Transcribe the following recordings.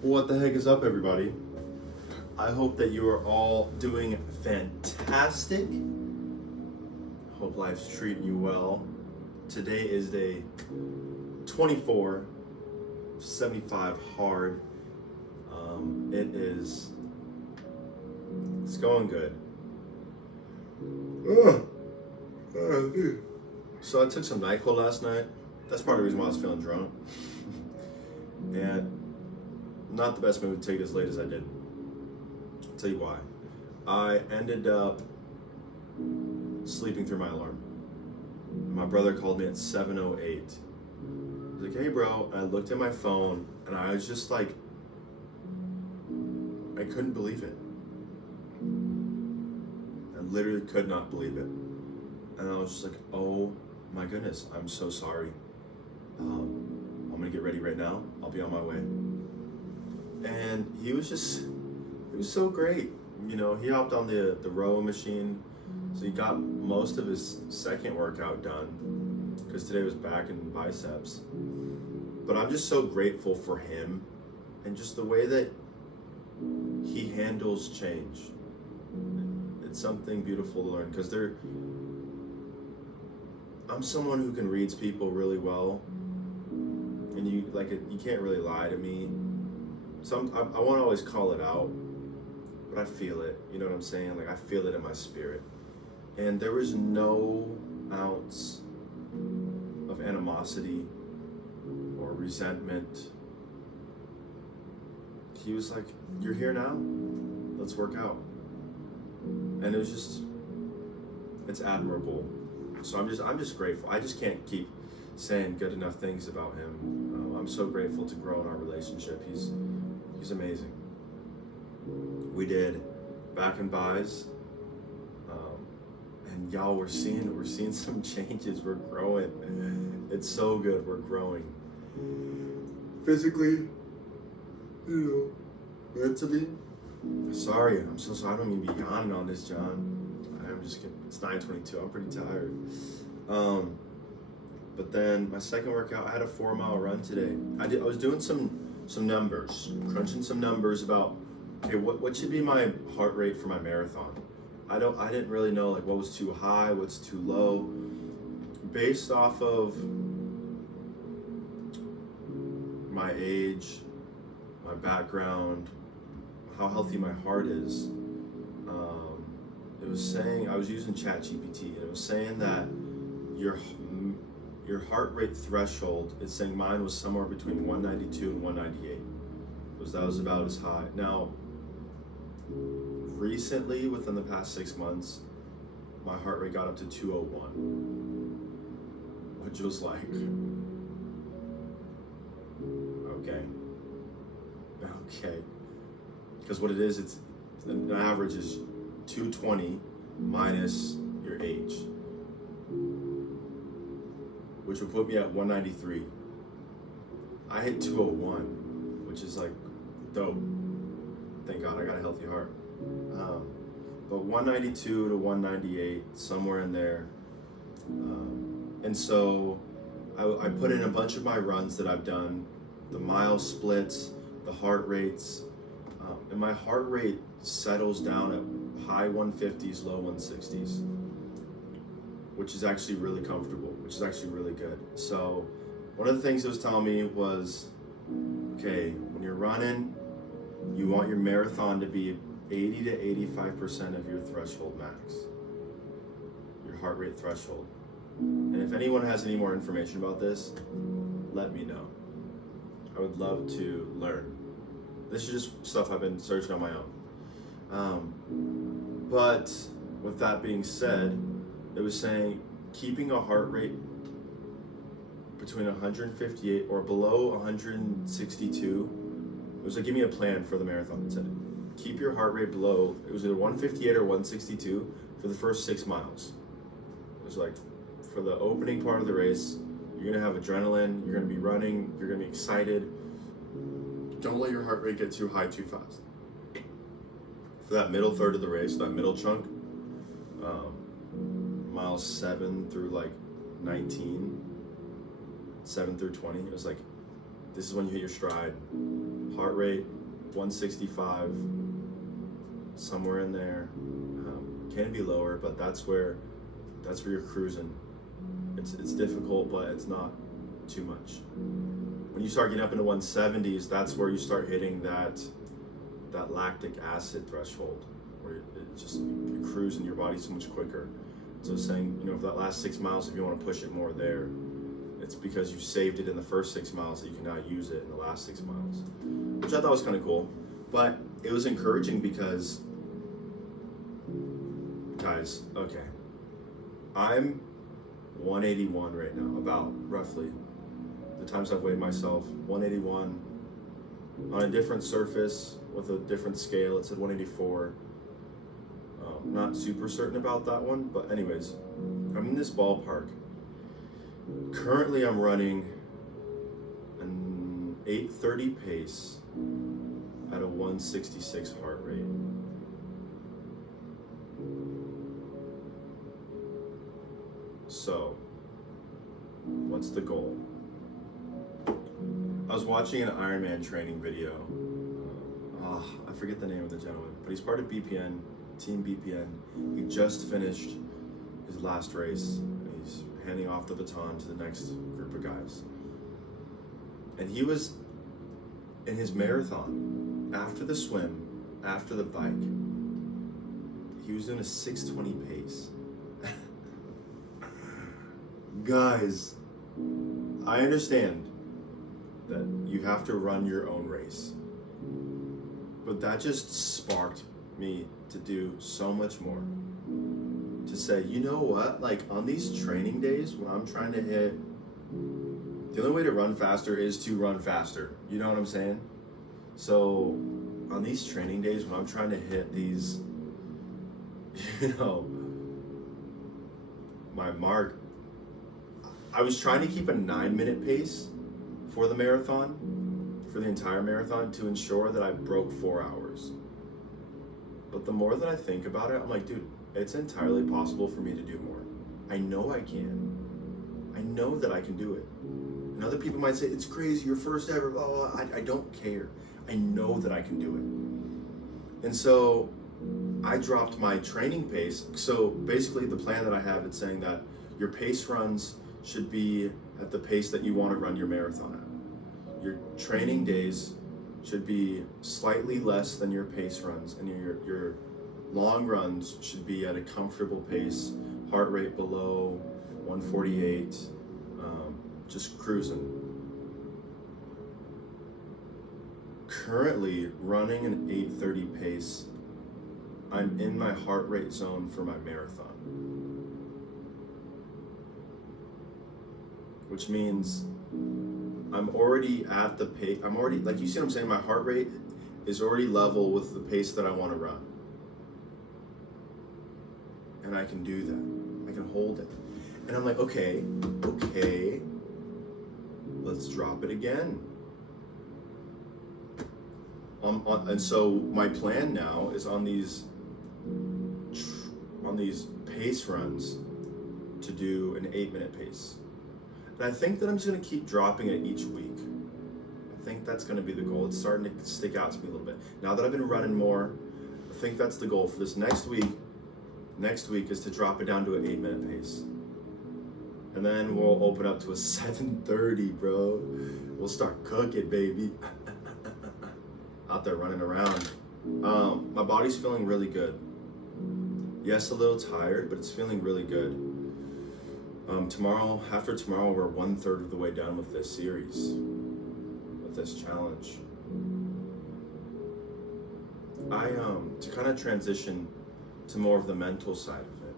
What the heck is up, everybody? I hope that you are all doing fantastic. Hope life's treating you well. Today is day 24, 75 hard. It's going good. So I took some NyQuil last night. That's part of the reason why I was feeling drunk. And not the best move to take as late as I did. I'll tell you why. I ended up sleeping through my alarm. My brother called me at 7:08. He's like, "Hey bro," and I looked at my phone and I was just like, I couldn't believe it. I literally could not believe it. And I was just like, oh my goodness, I'm so sorry. I'm gonna get ready right now. I'll be on my way. And he was so great. You know, he hopped on the row machine. So he got most of his second workout done because today was back and biceps. But I'm just so grateful for him and just the way that he handles change. It's something beautiful to learn because I'm someone who can read people really well, and you can't really lie to me. I won't always call it out, but I feel it. You know what I'm saying? Like I feel it in my spirit. And there was no ounce of animosity or resentment. He was like, "You're here now? Let's work out." And it was it's admirable. So I'm just grateful. I just can't keep saying good enough things about him. I'm so grateful to grow in our relationship. He's amazing. We did back and buys. And y'all, we're seeing some changes. We're growing. It's so good. We're growing. Physically, mentally. Sorry, I'm so sorry. I don't mean to be yawning on this, John. I'm just kidding. It's 9:22. I'm pretty tired. But then my second workout, I had a 4-mile run today. I was doing some numbers, crunching some numbers about okay, what should be my heart rate for my marathon. I didn't really know like what was too high, what's too low. Based off of my age, my background, how healthy my heart is. It was saying, I was using ChatGPT, and it was saying that your heart rate threshold, it's saying mine was somewhere between 192 and 198. That was about as high. Now, recently, within the past 6 months, my heart rate got up to 201, which was like, okay. Because what it is, it's the average is 220 minus your age, which would put me at 193. I hit 201, which is like dope. Thank God I got a healthy heart. But 192 to 198, somewhere in there. And so I put in a bunch of my runs that I've done, the mile splits, the heart rates, and my heart rate settles down at high 150s, low 160s, which is actually really comfortable, which is actually really good. So one of the things it was telling me was, okay, when you're running, you want your marathon to be 80 to 85% of your threshold max, your heart rate threshold. And if anyone has any more information about this, let me know. I would love to learn. This is just stuff I've been searching on my own. But with that being said, it was saying keeping a heart rate between 158 or below 162. It was like, give me a plan for the marathon. It said, keep your heart rate below, it was either 158 or 162 for the first 6 miles. It was like, for the opening part of the race, you're gonna have adrenaline, you're gonna be running, you're gonna be excited. Don't let your heart rate get too high too fast. For that middle third of the race, that middle chunk, miles 7 through like 19, 7 through 20, it was like, this is when you hit your stride. heart rate 165, somewhere in there. Can be lower, but that's where you're cruising. It's difficult, but it's not too much. When you start getting up into 170s, that's where you start hitting that lactic acid threshold, where you're cruising your body so much quicker. So saying, for that last 6 miles, if you want to push it more there, it's because you saved it in the first 6 miles that you can now use it in the last 6 miles, which I thought was kind of cool. But it was encouraging because, guys, okay, I'm 181 right now, about roughly. The times I've weighed myself, 181 on a different surface with a different scale. It said 184. Not super certain about that one, but anyways, I'm in this ballpark. Currently, I'm running an 8:30 pace at a 166 heart rate. So, what's the goal? I was watching an Ironman training video. I forget the name of the gentleman, but he's part of BPN, Team BPN. He just finished his last race. He's handing off the baton to the next group of guys. And he was in his marathon, after the swim, after the bike, he was doing a 6:20 pace. Guys, I understand that you have to run your own race, but that just sparked me to do so much more. To say, you know what, like on these training days when I'm trying to hit, the only way to run faster is to run faster. You know what I'm saying? So on these training days when I'm trying to hit these, my mark, I was trying to keep a 9-minute pace for the marathon, for the entire marathon, to ensure that I broke 4 hours. But the more that I think about it, I'm like, dude, it's entirely possible for me to do more. I know I can. I know that I can do it. And other people might say, it's crazy, you're first ever, blah, blah, blah. I don't care. I know that I can do it. And so I dropped my training pace. So basically the plan that I have, it's saying that your pace runs should be at the pace that you want to run your marathon at. Your training days should be slightly less than your pace runs, and your long runs should be at a comfortable pace, heart rate below 148, just cruising. Currently running an 8:30 pace, I'm in my heart rate zone for my marathon. Which means I'm already at the pace, like, you see what I'm saying? My heart rate is already level with the pace that I want to run. And I can do that. I can hold it. And I'm like, okay, let's drop it again. And so my plan now is on these pace runs to do an 8-minute pace. And I think that I'm just going to keep dropping it each week. I think that's going to be the goal. It's starting to stick out to me a little bit. Now that I've been running more, I think that's the goal for this next week. Next week is to drop it down to an 8-minute pace. And then we'll open up to a 7:30, bro. We'll start cooking, baby. Out there running around. My body's feeling really good. Yes, a little tired, but it's feeling really good. After tomorrow, we're 1/3 of the way done with this series, with this challenge. To kind of transition to more of the mental side of it.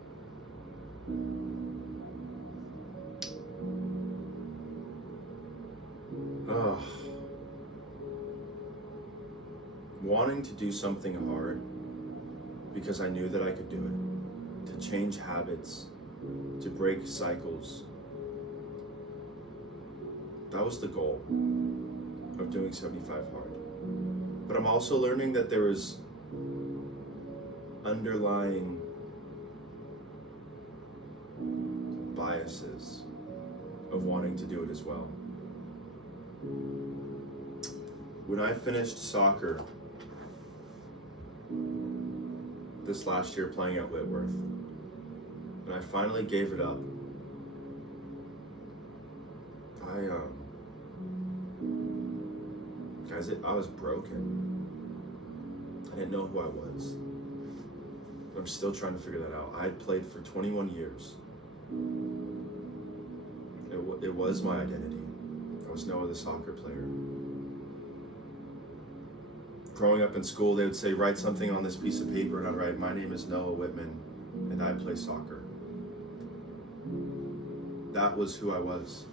Wanting to do something hard because I knew that I could do it, to change habits, to break cycles. That was the goal of doing 75 hard. But I'm also learning that there is underlying biases of wanting to do it as well. When I finished soccer this last year playing at Whitworth, and I finally gave it up, I was broken. I didn't know who I was. I'm still trying to figure that out. I had played for 21 years. It was my identity. I was no other soccer player. Growing up in school, they would say, write something on this piece of paper, and I'd write, my name is Noah Whitman, and I play soccer. That was who I was.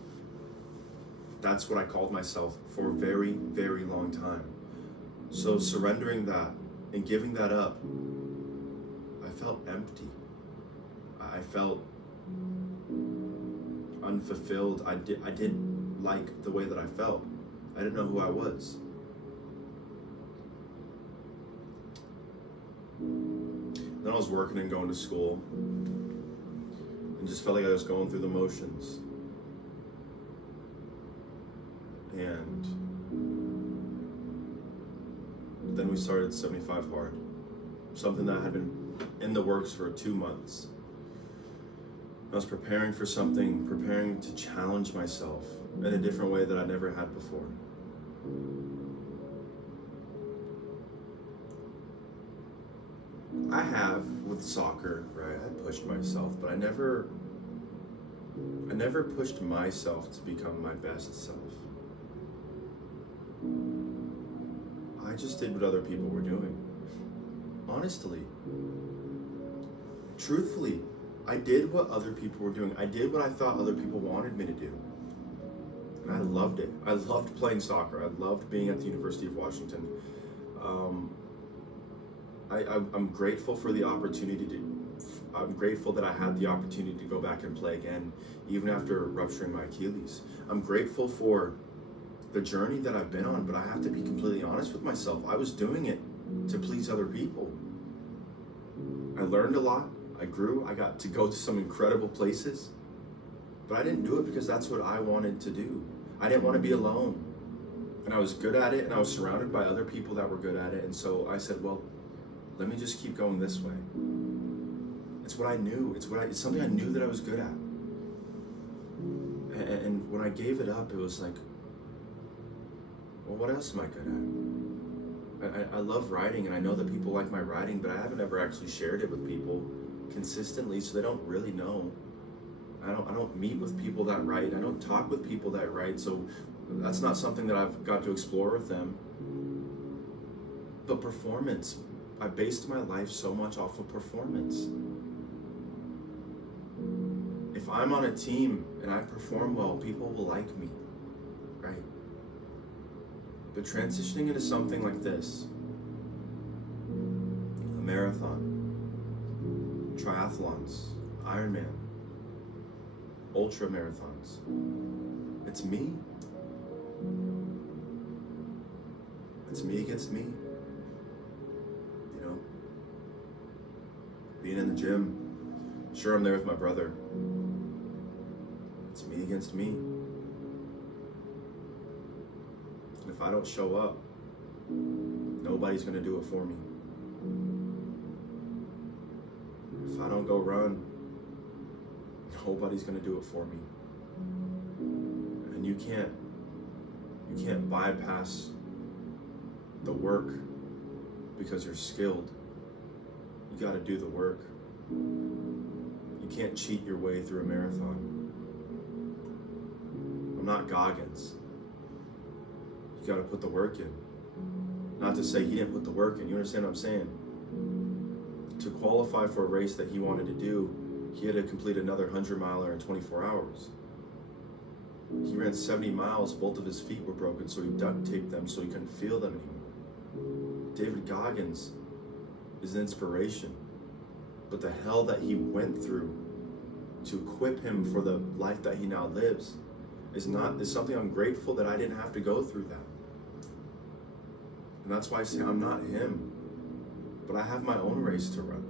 That's what I called myself for a very, very long time. So surrendering that and giving that up, I felt empty. I felt unfulfilled. I didn't like the way that I felt. I didn't know who I was. Then I was working and going to school and just felt like I was going through the motions. And then we started 75 Hard, something that had been in the works for 2 months. I was preparing for something, preparing to challenge myself in a different way that I never had before. I have with soccer, right? I pushed myself, but I never pushed myself to become my best self. I just did what other people were doing. Honestly, truthfully, I did what other people were doing. I did what I thought other people wanted me to do. And I loved it. I loved playing soccer. I loved being at the University of Washington. I'm grateful for the opportunity I'm grateful that I had the opportunity to go back and play again, even after rupturing my Achilles. I'm grateful for the journey that I've been on, but I have to be completely honest with myself. I was doing it to please other people. I learned a lot. I grew. I got to go to some incredible places, but I didn't do it because that's what I wanted to do. I didn't want to be alone, and I was good at it, and I was surrounded by other people that were good at it, and so I said, well, let me just keep going this way. It's what I knew. It's something I knew that I was good at. And when I gave it up, it was like, well, what else am I good at? I love writing, and I know that people like my writing, but I haven't ever actually shared it with people consistently, so they don't really know. I don't meet with people that write. I don't talk with people that write, so that's not something that I've got to explore with them. But performance, I based my life so much off of performance. If I'm on a team and I perform well, people will like me, right? But transitioning into something like this, a marathon, triathlons, Ironman, ultra marathons, it's me. It's me against me. You know? Being in the gym, sure, I'm there with my brother. It's me against me. And if I don't show up, nobody's gonna do it for me. If I don't go run, nobody's gonna do it for me. And you can't bypass the work because you're skilled. You gotta do the work. You can't cheat your way through a marathon. I'm not Goggins. You gotta put the work in. Not to say he didn't put the work in, you understand what I'm saying? To qualify for a race that he wanted to do, he had to complete another 100-miler in 24 hours. He ran 70 miles, both of his feet were broken, so he duct taped them so he couldn't feel them anymore. David Goggins is an inspiration, but the hell that he went through to equip him for the life that he now lives is something I'm grateful that I didn't have to go through that. And that's why I say I'm not him, but I have my own race to run.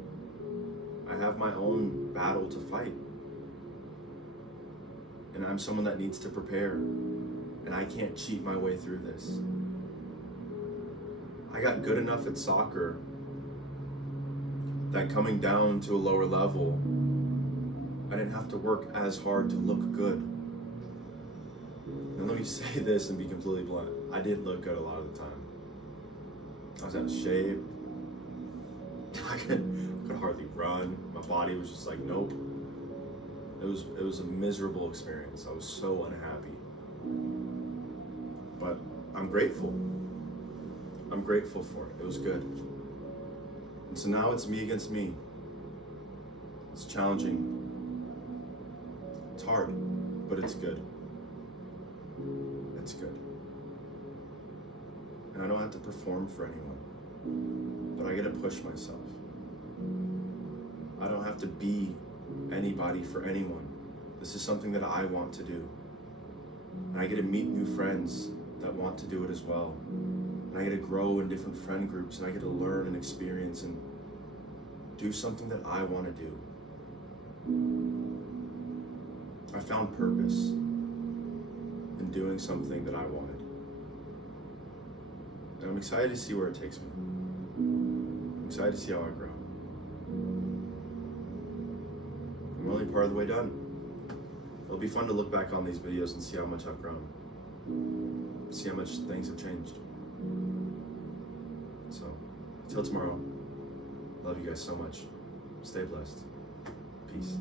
I have my own battle to fight. And I'm someone that needs to prepare, and I can't cheat my way through this. I got good enough at soccer that coming down to a lower level, I didn't have to work as hard to look good. And let me say this and be completely blunt. I did look good a lot of the time. I was out of shape. I could hardly run. My body was just like, nope. It was a miserable experience. I was so unhappy. But I'm grateful. I'm grateful for it. It was good. And so now it's me against me. It's challenging. It's hard, but it's good. It's good. And I don't have to perform for anyone, but I get to push myself. I don't have to be anybody for anyone. This is something that I want to do. And I get to meet new friends that want to do it as well. And I get to grow in different friend groups, and I get to learn and experience and do something that I want to do. I found purpose in doing something that I wanted. And I'm excited to see where it takes me. I'm excited to see how I grow. I'm only part of the way done. It'll be fun to look back on these videos and see how much I've grown. See how much things have changed. So, until tomorrow, love you guys so much. Stay blessed. Peace.